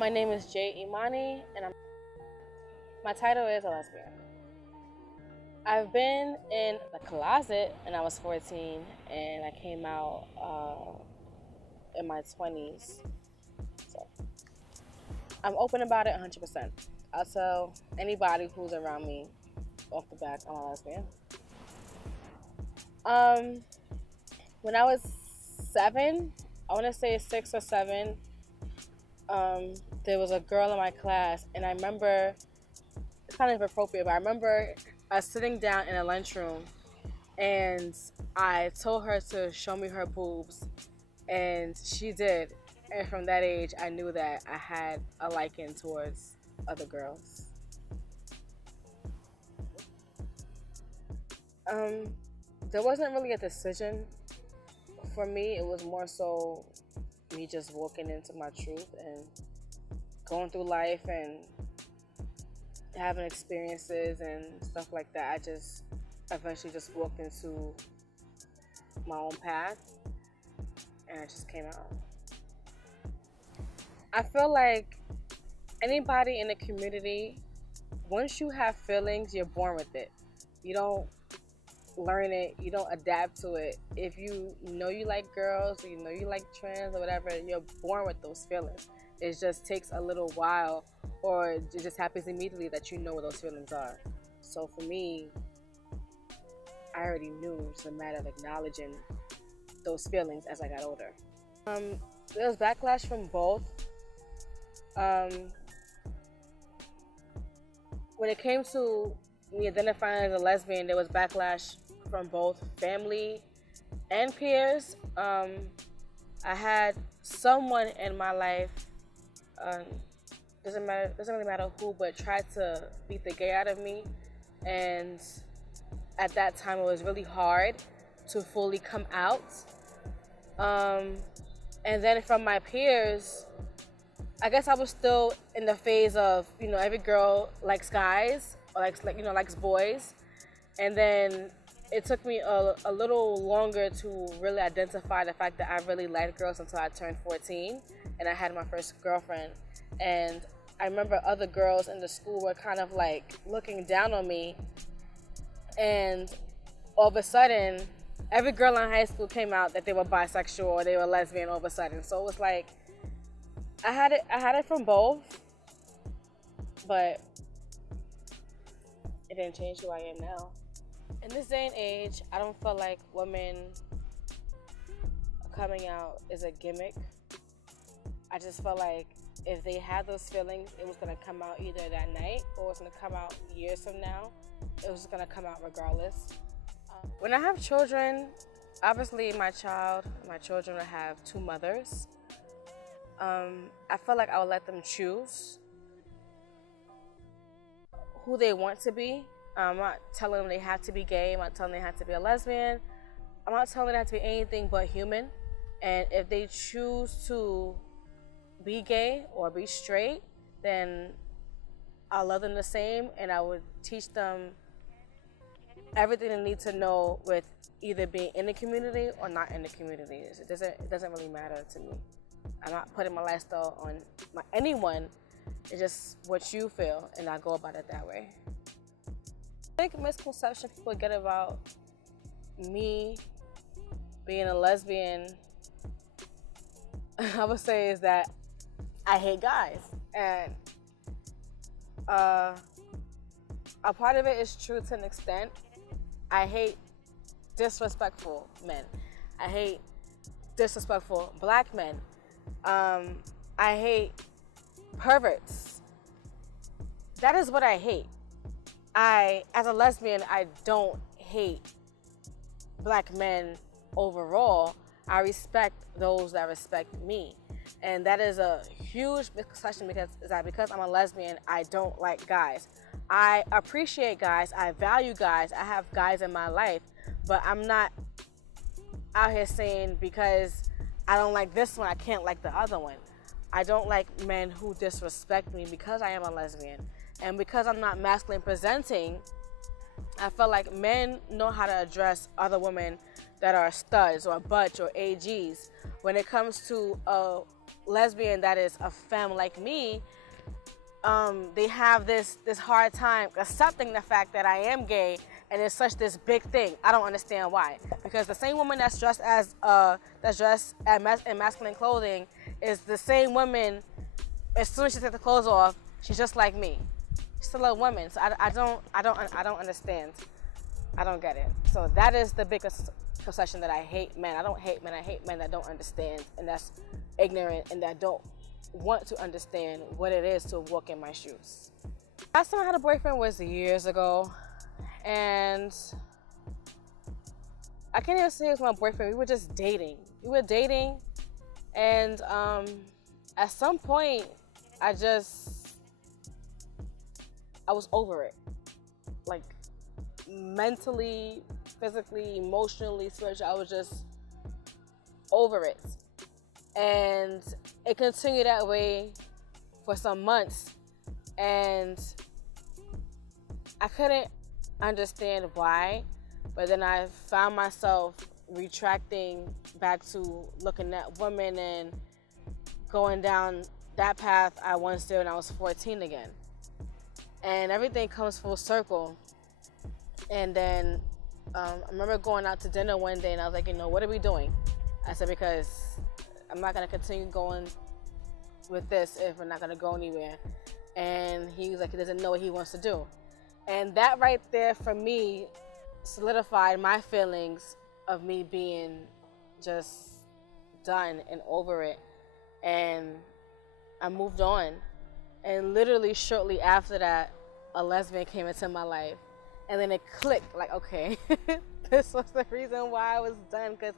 My name is Jaé Imani, and my title is a lesbian. I've been in the closet when I was 14, and I came out in my 20s. So I'm open about it 100%. I'll tell anybody who's around me off the bat I'm a lesbian. When I was 7, I want to say 6 or 7, there was a girl in my class, and I remember, it's kind of inappropriate, but I remember us sitting down in a lunchroom, and I told her to show me her boobs, and she did. And from that age, I knew that I had a liking towards other girls. There wasn't really a decision for me. It was more so me just walking into my truth and going through life and having experiences and stuff like that. I just eventually just walked into my own path, and I just came out. I feel like anybody in the community, once you have feelings, you're born with it. You don't learn it, you don't adapt to it. If you know you like girls, or you know you like trans or whatever, you're born with those feelings. It just takes a little while, or it just happens immediately that you know what those feelings are. So for me, I already knew. It's a matter of acknowledging those feelings as I got older. There was backlash from both. When it came to me identifying as a lesbian, there was backlash from both family and peers. I had someone in my life, doesn't really matter who, but tried to beat the gay out of me, and at that time it was really hard to fully come out. And then from my peers, I guess I was still in the phase of, every girl likes guys, or likes boys. And then it took me a little longer to really identify the fact that I really liked girls until I turned 14 and I had my first girlfriend. And I remember other girls in the school were kind of like looking down on me, and all of a sudden every girl in high school came out that they were bisexual or they were lesbian all of a sudden. So it was like I had it from both, but it didn't change who I am now. In this day and age, I don't feel like women coming out is a gimmick. I just felt like if they had those feelings, it was going to come out either that night or it was going to come out years from now. It was going to come out regardless. When I have children, obviously my children will have 2 mothers. I feel like I would let them choose who they want to be. I'm not telling them they have to be gay. I'm not telling them they have to be a lesbian. I'm not telling them they have to be anything but human. And if they choose to be gay or be straight, then I'll love them the same, and I would teach them everything they need to know with either being in the community or not in the community. It doesn't really matter to me. I'm not putting my lifestyle on anyone. It's just what you feel, and I go about it that way. The big misconception people get about me being a lesbian, I would say, is that I hate guys. And a part of it is true to an extent. I hate disrespectful men. I hate disrespectful black men. I hate perverts. That is what I hate. As a lesbian, I don't hate black men overall. I respect those that respect me. And that is a huge misconception because I'm a lesbian, I don't like guys. I appreciate guys, I value guys, I have guys in my life, but I'm not out here saying because I don't like this one, I can't like the other one. I don't like men who disrespect me because I am a lesbian. And because I'm not masculine presenting, I feel like men know how to address other women that are studs or butch or AGs. When it comes to a lesbian that is a femme like me, they have this hard time accepting the fact that I am gay, and it's such this big thing. I don't understand why. Because the same woman that's dressed in masculine clothing is the same woman. As soon as she takes the clothes off, she's just like me. She's still a woman. So I don't understand. I don't get it. So that is the biggest concession that I hate men. I don't hate men. I hate men that don't understand and that's ignorant and that don't want to understand what it is to walk in my shoes. Last time I had a boyfriend was years ago, and I can't even say it was my boyfriend. We were just dating. And at some point, I was over it. Like, mentally, physically, emotionally, spiritually, I was just over it. And it continued that way for some months. And I couldn't understand why, but then I found myself retracting back to looking at women and going down that path I once did when I was 14 again. And everything comes full circle. And then I remember going out to dinner one day and I was like, what are we doing? I said, because I'm not going to continue going with this if we're not going to go anywhere. And he was like, he doesn't know what he wants to do. And that right there for me solidified my feelings of me being just done and over it. And I moved on. And literally shortly after that, a lesbian came into my life. And then it clicked, like, okay, this was the reason why I was done, because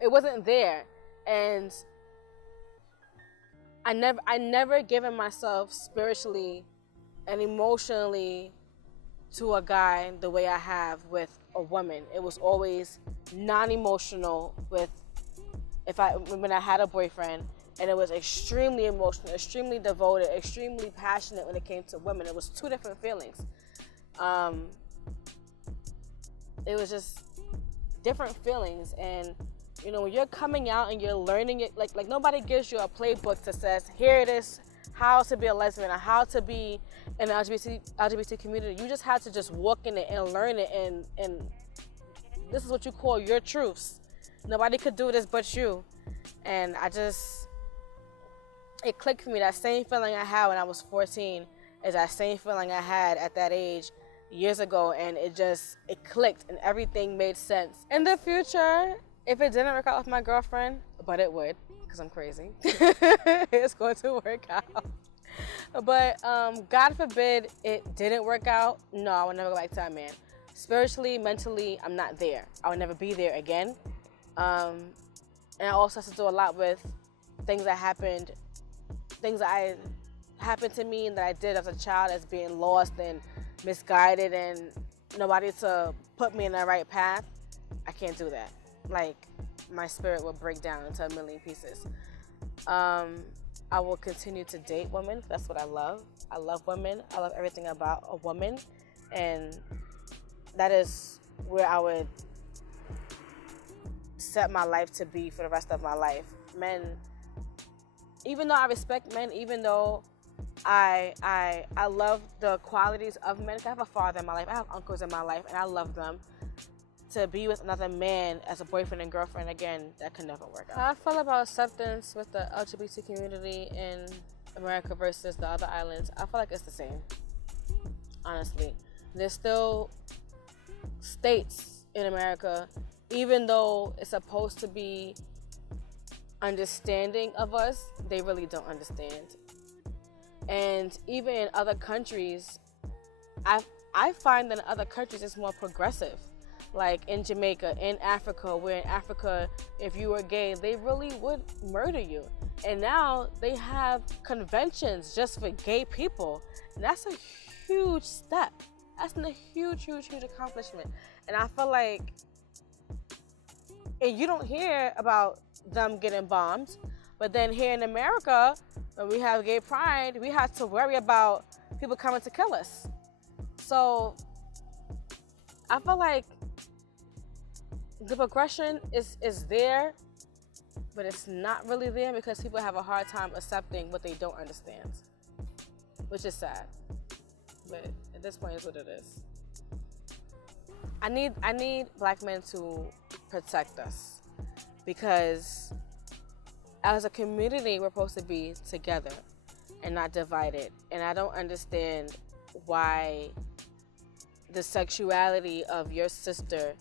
it wasn't there. And I never given myself spiritually and emotionally to a guy the way I have with a woman. It was always non-emotional when I had a boyfriend, and it was extremely emotional, extremely devoted, extremely passionate when it came to women. It was two different feelings. It was just different feelings. And when you're coming out and you're learning it, like nobody gives you a playbook that says, here it is, how to be a lesbian or how to be in the LGBT community. You just have to just walk in it and learn it, and this is what you call your truths. Nobody could do this but you. And it clicked for me. That same feeling I had when I was 14 is that same feeling I had at that age years ago, and it clicked and everything made sense. In the future, if it didn't work out with my girlfriend, but it would, because I'm crazy, it's going to work out. But God forbid it didn't work out, no, I would never go back to that man. Spiritually, mentally, I'm not there. I would never be there again. And it also has to do a lot with things that happened to me and that I did as a child, as being lost and misguided and nobody to put me in the right path. I can't do that. Like, my spirit will break down into a million pieces. I will continue to date women. That's what I love. I love women. I love everything about a woman. And that is where I would set my life to be for the rest of my life. Men, even though I respect men, even though I love the qualities of men. I have a father in my life. I have uncles in my life, and I love them. To be with another man as a boyfriend and girlfriend, again, that could never work out. How I feel about acceptance with the LGBT community in America versus the other islands, I feel like it's the same, honestly. There's still states in America, even though it's supposed to be understanding of us, they really don't understand. And even in other countries, I find that in other countries it's more progressive. Like in Jamaica, in Africa, where in Africa, if you were gay, they really would murder you. And now they have conventions just for gay people. And that's a huge step. That's a huge, huge, huge accomplishment. And I feel like, and you don't hear about them getting bombed, but then here in America, when we have gay pride, we have to worry about people coming to kill us. So I feel like the progression is there, but it's not really there because people have a hard time accepting what they don't understand, which is sad. But at this point, it's what it is. I need black men to protect us because as a community, we're supposed to be together and not divided. And I don't understand why the sexuality of your sister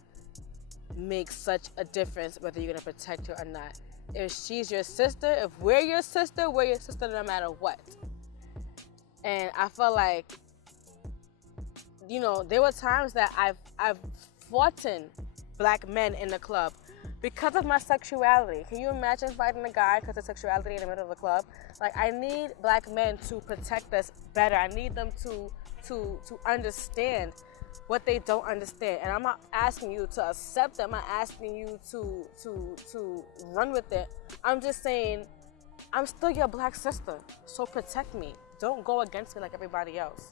makes such a difference whether you're gonna protect her or not. If she's your sister, if we're your sister no matter what. And I feel like, you know, there were times that I've fought black men in the club because of my sexuality. Can you imagine fighting a guy because of sexuality in the middle of the club? Like, I need black men to protect us better. I need them to understand what they don't understand. And I'm not asking you to accept it. I'm not asking you to run with it. I'm just saying, I'm still your black sister, so protect me. Don't go against me like everybody else.